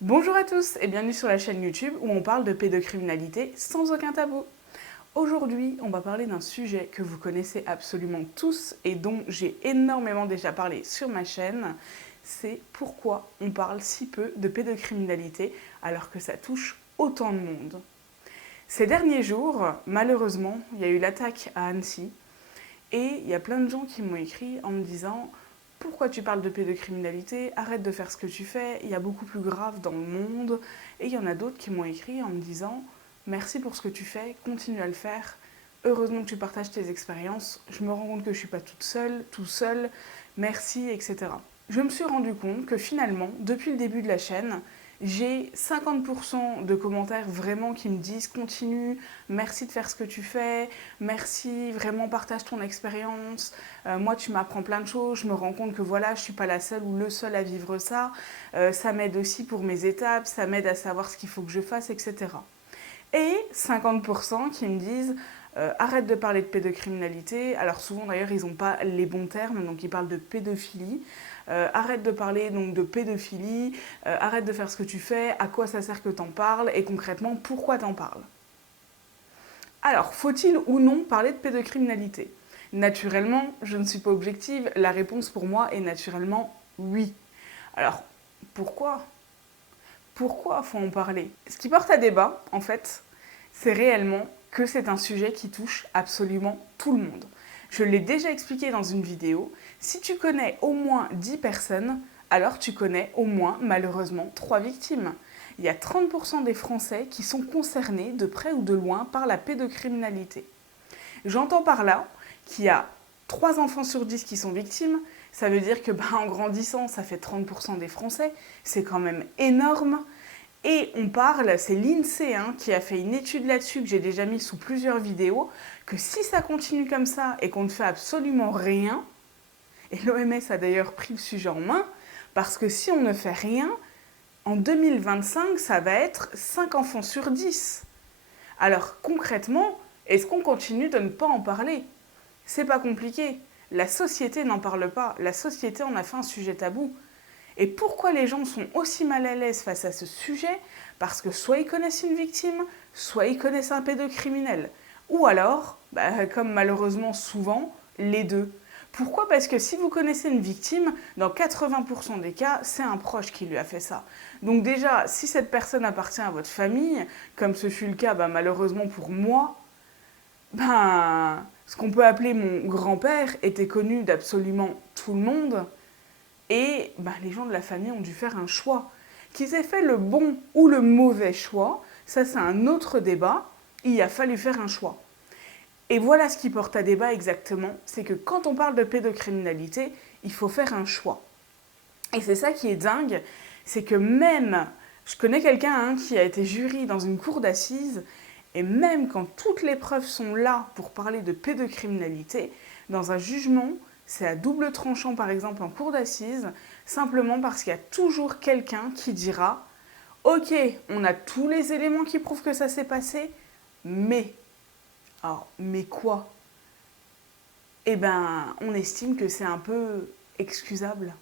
Bonjour à tous et bienvenue sur la chaîne YouTube où on parle de pédocriminalité sans aucun tabou. Aujourd'hui, on va parler d'un sujet que vous connaissez absolument tous et dont j'ai énormément déjà parlé sur ma chaîne. C'est pourquoi on parle si peu de pédocriminalité alors que ça touche autant de monde. Ces derniers jours, malheureusement, il y a eu l'attaque à Annecy et il y a plein de gens qui m'ont écrit en me disant pourquoi tu parles de pédocriminalité? Arrête de faire ce que tu fais, il y a beaucoup plus grave dans le monde. Et il y en a d'autres qui m'ont écrit en me disant merci pour ce que tu fais, continue à le faire. Heureusement que tu partages tes expériences. Je me rends compte que je ne suis pas toute seule, tout seul. Merci, etc. Je me suis rendu compte que finalement, depuis le début de la chaîne, j'ai 50% de commentaires vraiment qui me disent continue, merci de faire ce que tu fais, merci, vraiment partage ton expérience, moi tu m'apprends plein de choses, je me rends compte que voilà, je suis pas la seule ou le seul à vivre ça, ça m'aide aussi pour mes étapes, ça m'aide à savoir ce qu'il faut que je fasse, etc. Et 50% qui me disent arrête de parler de pédocriminalité. Alors souvent d'ailleurs ils n'ont pas les bons termes, donc ils parlent de pédophilie. Arrête de parler donc de pédophilie, arrête de faire ce que tu fais, à quoi ça sert que t'en parles et concrètement pourquoi t'en parles. Alors faut-il ou non parler de pédocriminalité? Naturellement, je ne suis pas objective, la réponse pour moi est naturellement oui. Alors pourquoi? Pourquoi faut en parler? Ce qui porte à débat, en fait, c'est réellement que c'est un sujet qui touche absolument tout le monde. Je l'ai déjà expliqué dans une vidéo. Si tu connais au moins 10 personnes, alors tu connais au moins, malheureusement, 3 victimes. Il y a 30% des Français qui sont concernés de près ou de loin par la pédocriminalité. J'entends par là qu'il y a 3 enfants sur 10 qui sont victimes. Ça veut dire que en grandissant, ça fait 30% des Français. C'est quand même énorme. Et on parle, c'est l'INSEE qui a fait une étude là-dessus que j'ai déjà mis sous plusieurs vidéos, que si ça continue comme ça et qu'on ne fait absolument rien, et l'OMS a d'ailleurs pris le sujet en main, parce que si on ne fait rien, en 2025, ça va être 5 enfants sur 10. Alors concrètement, est-ce qu'on continue de ne pas en parler? C'est pas compliqué. La société n'en parle pas. La société en a fait un sujet tabou. Et pourquoi les gens sont aussi mal à l'aise face à ce sujet? Parce que soit ils connaissent une victime, soit ils connaissent un pédocriminel. Ou alors, comme malheureusement souvent, les deux. Pourquoi? Parce que si vous connaissez une victime, dans 80% des cas, c'est un proche qui lui a fait ça. Donc déjà, si cette personne appartient à votre famille, comme ce fut le cas malheureusement pour moi, ce qu'on peut appeler mon grand-père était connu d'absolument tout le monde. Et les gens de la famille ont dû faire un choix. Qu'ils aient fait le bon ou le mauvais choix, ça c'est un autre débat, il a fallu faire un choix. Et voilà ce qui porte à débat exactement, c'est que quand on parle de pédocriminalité, il faut faire un choix. Et c'est ça qui est dingue, c'est que même, je connais quelqu'un qui a été jury dans une cour d'assises, et même quand toutes les preuves sont là pour parler de pédocriminalité, dans un jugement, c'est à double tranchant par exemple en cour d'assises, simplement parce qu'il y a toujours quelqu'un qui dira « Ok, on a tous les éléments qui prouvent que ça s'est passé, mais… » Alors, mais quoi? On estime que c'est un peu excusable.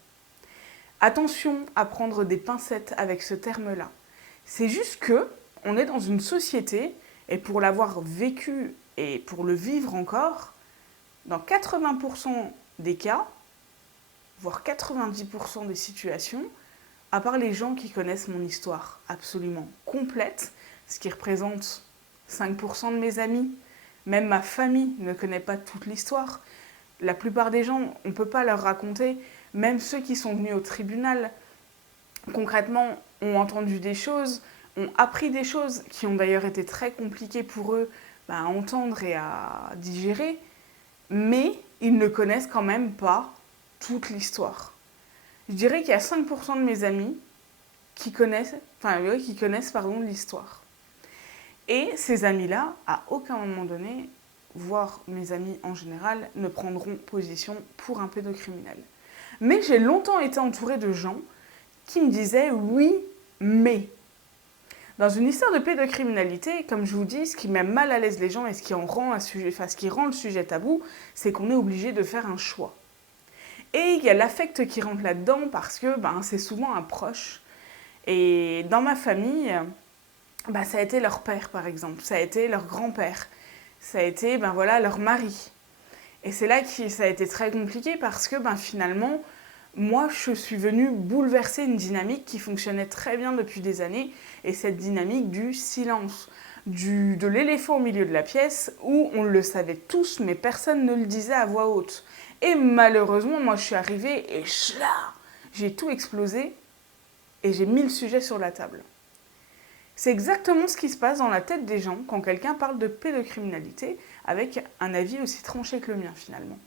Attention à prendre des pincettes avec ce terme-là. C'est juste que on est dans une société, et pour l'avoir vécu et pour le vivre encore, dans 80% des cas, voire 90% des situations, à part les gens qui connaissent mon histoire absolument complète, ce qui représente 5% de mes amis, même ma famille ne connaît pas toute l'histoire. La plupart des gens, on ne peut pas leur raconter, même ceux qui sont venus au tribunal, concrètement, ont entendu des choses, ont appris des choses qui ont d'ailleurs été très compliquées pour eux à entendre et à digérer, mais ils ne connaissent quand même pas toute l'histoire. Je dirais qu'il y a 5% de mes amis qui connaissent l'histoire. Et ces amis-là, à aucun moment donné, voire mes amis en général, ne prendront position pour un pédocriminel. Mais j'ai longtemps été entourée de gens qui me disaient oui, mais. Dans une histoire de pédocriminalité, comme je vous dis, ce qui met mal à l'aise les gens et ce qui rend le sujet tabou, c'est qu'on est obligé de faire un choix. Et il y a l'affect qui rentre là-dedans parce que c'est souvent un proche. Et dans ma famille, ça a été leur père par exemple, ça a été leur grand-père, ça a été voilà, leur mari. Et c'est là que ça a été très compliqué parce que finalement, moi je suis venue bouleverser une dynamique qui fonctionnait très bien depuis des années, et cette dynamique du silence, de l'éléphant au milieu de la pièce, où on le savait tous mais personne ne le disait à voix haute. Et malheureusement, moi je suis arrivée et j'ai tout explosé et j'ai mis le sujet sur la table. C'est exactement ce qui se passe dans la tête des gens quand quelqu'un parle de pédocriminalité avec un avis aussi tranché que le mien finalement.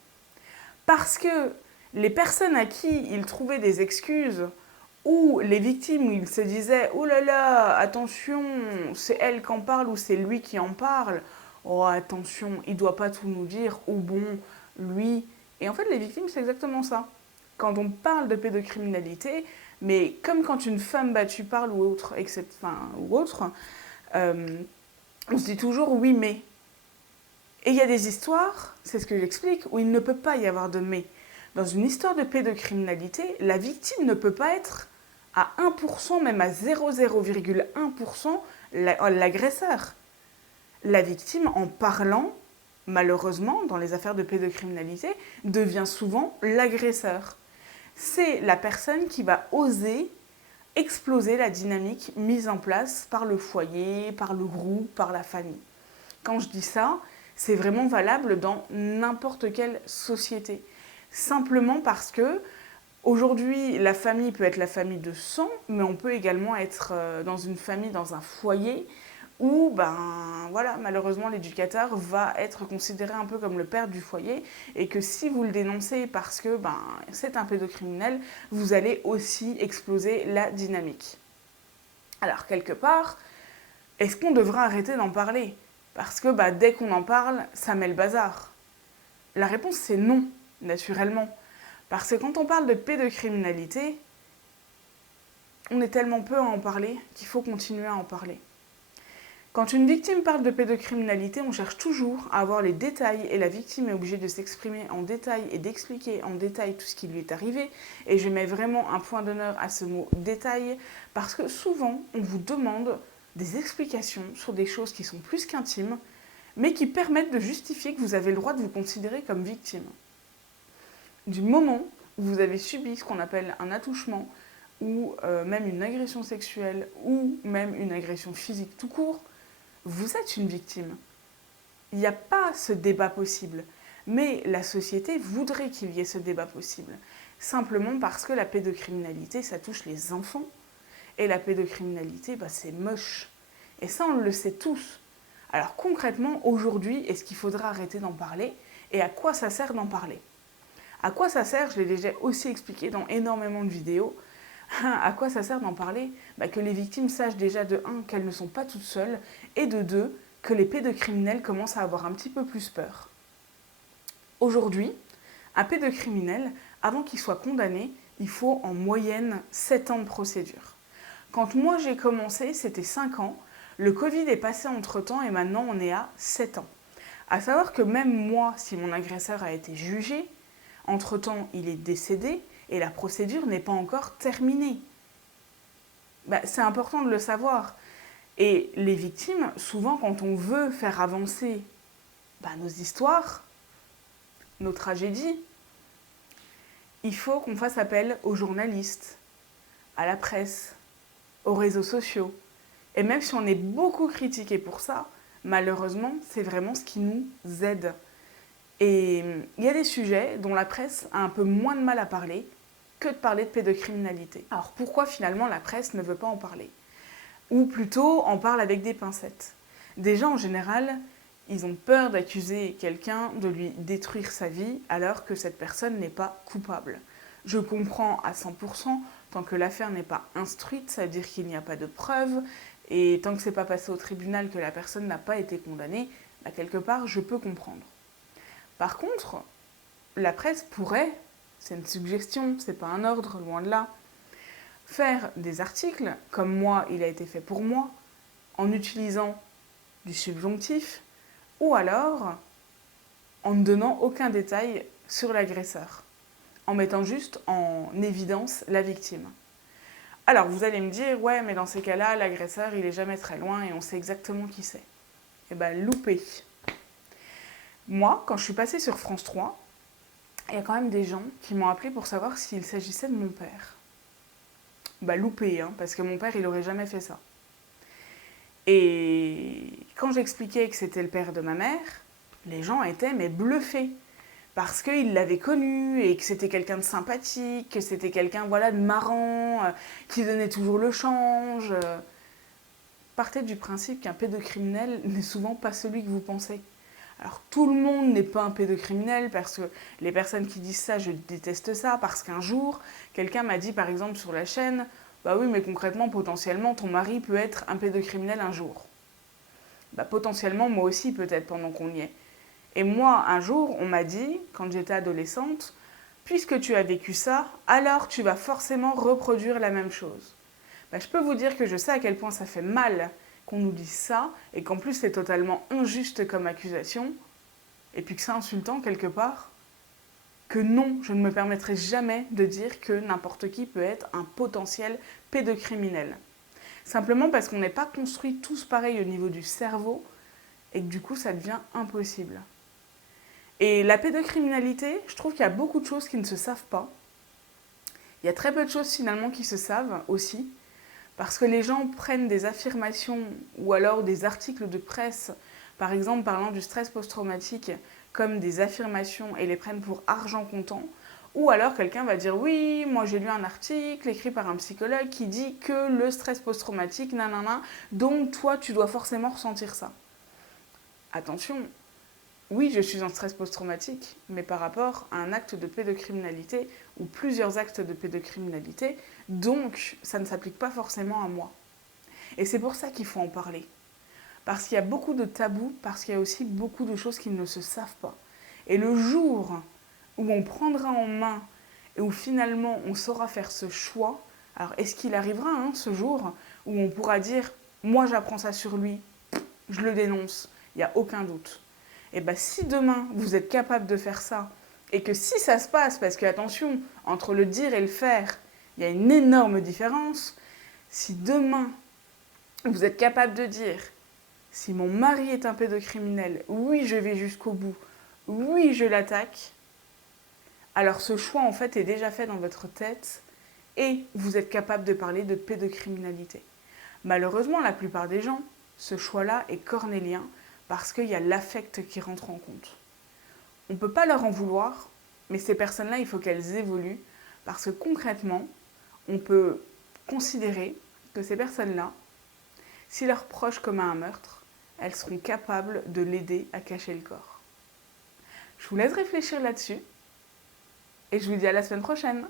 Parce que les personnes à qui ils trouvaient des excuses, ou les victimes où ils se disaient « Oh là là, attention, c'est elle qui en parle ou c'est lui qui en parle. Oh attention, il ne doit pas tout nous dire. Ou bon, lui. » Et en fait, les victimes, c'est exactement ça. Quand on parle de pédocriminalité, mais comme quand une femme battue parle ou autre, on se dit toujours oui mais. Et il y a des histoires, c'est ce que j'explique, où il ne peut pas y avoir de mais. Dans une histoire de pédocriminalité, la victime ne peut pas être à 1%, même à 0,1% l'agresseur. La victime, en parlant, malheureusement, dans les affaires de pédocriminalité, devient souvent l'agresseur. C'est la personne qui va oser exploser la dynamique mise en place par le foyer, par le groupe, par la famille. Quand je dis ça, c'est vraiment valable dans n'importe quelle société. Simplement parce que aujourd'hui, la famille peut être la famille de sang, mais on peut également être dans une famille, dans un foyer, où malheureusement l'éducateur va être considéré un peu comme le père du foyer, et que si vous le dénoncez parce que c'est un pédocriminel, vous allez aussi exploser la dynamique. Alors quelque part, est-ce qu'on devra arrêter d'en parler ? Parce que dès qu'on en parle, ça met le bazar. La réponse c'est non, naturellement. Parce que quand on parle de pédocriminalité, on est tellement peu à en parler qu'il faut continuer à en parler. Quand une victime parle de pédocriminalité, on cherche toujours à avoir les détails et la victime est obligée de s'exprimer en détail et d'expliquer en détail tout ce qui lui est arrivé. Et je mets vraiment un point d'honneur à ce mot détail parce que souvent on vous demande des explications sur des choses qui sont plus qu'intimes, mais qui permettent de justifier que vous avez le droit de vous considérer comme victime. Du moment où vous avez subi ce qu'on appelle un attouchement, ou même une agression sexuelle, ou même une agression physique tout court, vous êtes une victime. Il n'y a pas ce débat possible. Mais la société voudrait qu'il y ait ce débat possible. Simplement parce que la pédocriminalité, ça touche les enfants. Et la pédocriminalité, c'est moche. Et ça, on le sait tous. Alors concrètement, aujourd'hui, est-ce qu'il faudra arrêter d'en parler ? Et à quoi ça sert d'en parler ? À quoi ça sert ? Je l'ai déjà aussi expliqué dans énormément de vidéos. À quoi ça sert d'en parler ? Que les victimes sachent déjà de 1 qu'elles ne sont pas toutes seules et de 2 que les pédocriminels commencent à avoir un petit peu plus peur. Aujourd'hui, un pédocriminel, avant qu'il soit condamné, il faut en moyenne 7 ans de procédure. Quand moi j'ai commencé, c'était 5 ans. Le Covid est passé entre-temps et maintenant on est à 7 ans. À savoir que même moi, si mon agresseur a été jugé, entre-temps il est décédé, et la procédure n'est pas encore terminée. C'est important de le savoir. Et les victimes, souvent quand on veut faire avancer nos histoires, nos tragédies, il faut qu'on fasse appel aux journalistes, à la presse, aux réseaux sociaux. Et même si on est beaucoup critiqué pour ça, malheureusement, c'est vraiment ce qui nous aide. Et il y a des sujets dont la presse a un peu moins de mal à parler, que de parler de pédocriminalité. Alors pourquoi finalement la presse ne veut pas en parler ? Ou plutôt en parle avec des pincettes. Déjà en général, ils ont peur d'accuser quelqu'un de lui détruire sa vie alors que cette personne n'est pas coupable. Je comprends à 100%, tant que l'affaire n'est pas instruite, ça veut dire qu'il n'y a pas de preuves, et tant que c'est pas passé au tribunal, que la personne n'a pas été condamnée, quelque part je peux comprendre. Par contre, la presse pourrait, c'est une suggestion, c'est pas un ordre, loin de là, faire des articles, comme moi, il a été fait pour moi, en utilisant du subjonctif, ou alors en ne donnant aucun détail sur l'agresseur, en mettant juste en évidence la victime. Alors vous allez me dire, ouais, mais dans ces cas-là, l'agresseur, il est jamais très loin et on sait exactement qui c'est. Eh ben, loupé. Moi, quand je suis passée sur France 3, il y a quand même des gens qui m'ont appelé pour savoir s'il s'agissait de mon père. Bah loupé, hein, parce que mon père, il aurait jamais fait ça. Et quand j'expliquais que c'était le père de ma mère, les gens étaient mais bluffés. Parce qu'ils l'avaient connu et que c'était quelqu'un de sympathique, que c'était quelqu'un voilà, de marrant, qui donnait toujours le change. Partez du principe qu'un pédocriminel n'est souvent pas celui que vous pensez. Alors tout le monde n'est pas un pédocriminel parce que les personnes qui disent ça, je déteste ça, parce qu'un jour, quelqu'un m'a dit par exemple sur la chaîne, bah oui mais concrètement, potentiellement, ton mari peut être un pédocriminel un jour. Bah potentiellement, moi aussi peut-être pendant qu'on y est. Et moi, un jour, on m'a dit, quand j'étais adolescente, puisque tu as vécu ça, alors tu vas forcément reproduire la même chose. Bah, je peux vous dire que je sais à quel point ça fait mal qu'on nous dise ça, et qu'en plus c'est totalement injuste comme accusation, et puis que c'est insultant quelque part, que non, je ne me permettrai jamais de dire que n'importe qui peut être un potentiel pédocriminel. Simplement parce qu'on n'est pas construits tous pareil au niveau du cerveau, et que du coup ça devient impossible. Et la pédocriminalité, je trouve qu'il y a beaucoup de choses qui ne se savent pas. Il y a très peu de choses finalement qui se savent aussi, parce que les gens prennent des affirmations ou alors des articles de presse, par exemple parlant du stress post-traumatique, comme des affirmations et les prennent pour argent comptant. Ou alors quelqu'un va dire oui, moi j'ai lu un article écrit par un psychologue qui dit que le stress post-traumatique, nanana, donc toi tu dois forcément ressentir ça. Attention, oui, je suis en stress post-traumatique, mais par rapport à un acte de pédocriminalité ou plusieurs actes de pédocriminalité, donc ça ne s'applique pas forcément à moi. Et c'est pour ça qu'il faut en parler. Parce qu'il y a beaucoup de tabous, parce qu'il y a aussi beaucoup de choses qui ne se savent pas. Et le jour où on prendra en main et où finalement on saura faire ce choix, alors est-ce qu'il arrivera ce jour où on pourra dire « moi j'apprends ça sur lui, je le dénonce », il n'y a aucun doute. Et bien si demain vous êtes capable de faire ça, et que si ça se passe, parce que attention, entre le dire et le faire, il y a une énorme différence, si demain vous êtes capable de dire, si mon mari est un pédocriminel, oui je vais jusqu'au bout, oui je l'attaque, alors ce choix en fait est déjà fait dans votre tête et vous êtes capable de parler de pédocriminalité. Malheureusement, la plupart des gens, ce choix-là est cornélien, parce qu'il y a l'affect qui rentre en compte. On ne peut pas leur en vouloir, mais ces personnes-là, il faut qu'elles évoluent, parce que concrètement, on peut considérer que ces personnes-là, si leur proche commet un meurtre, elles seront capables de l'aider à cacher le corps. Je vous laisse réfléchir là-dessus, et je vous dis à la semaine prochaine.